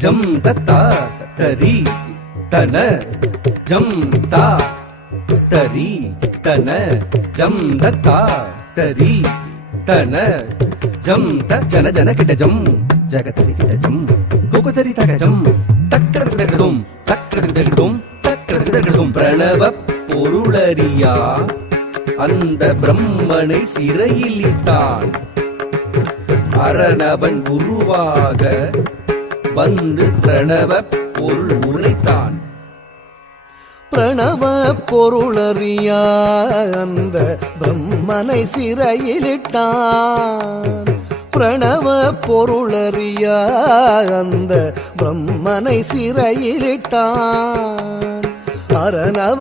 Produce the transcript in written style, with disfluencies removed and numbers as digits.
ஜம் தத்தா தரி தன ஜம் தா தரி தன ஜம் தத்தா தரி தன ஜம் த ஜன ஜன கிட்ட ஜம் ஜகதரி கிட்ட ஜம் கோகதரி தக ஜம் தக்கரதகடும் தக்கரதகடும் தக்கரதகடும் பிரணவ பொருளறியா அந்த பிரம்மனை சிறையில் இட்டான் அரணவன் குருவாக வந்து பிரணவ பொருள் உரைத்தான் பிரணவ பொருளறியா அந்த பிரம்மனை சிறையிலிட்டான் பிரணவ பொருளறியா அந்த பிரம்மனை சிறையிலிட்டான் அரணவ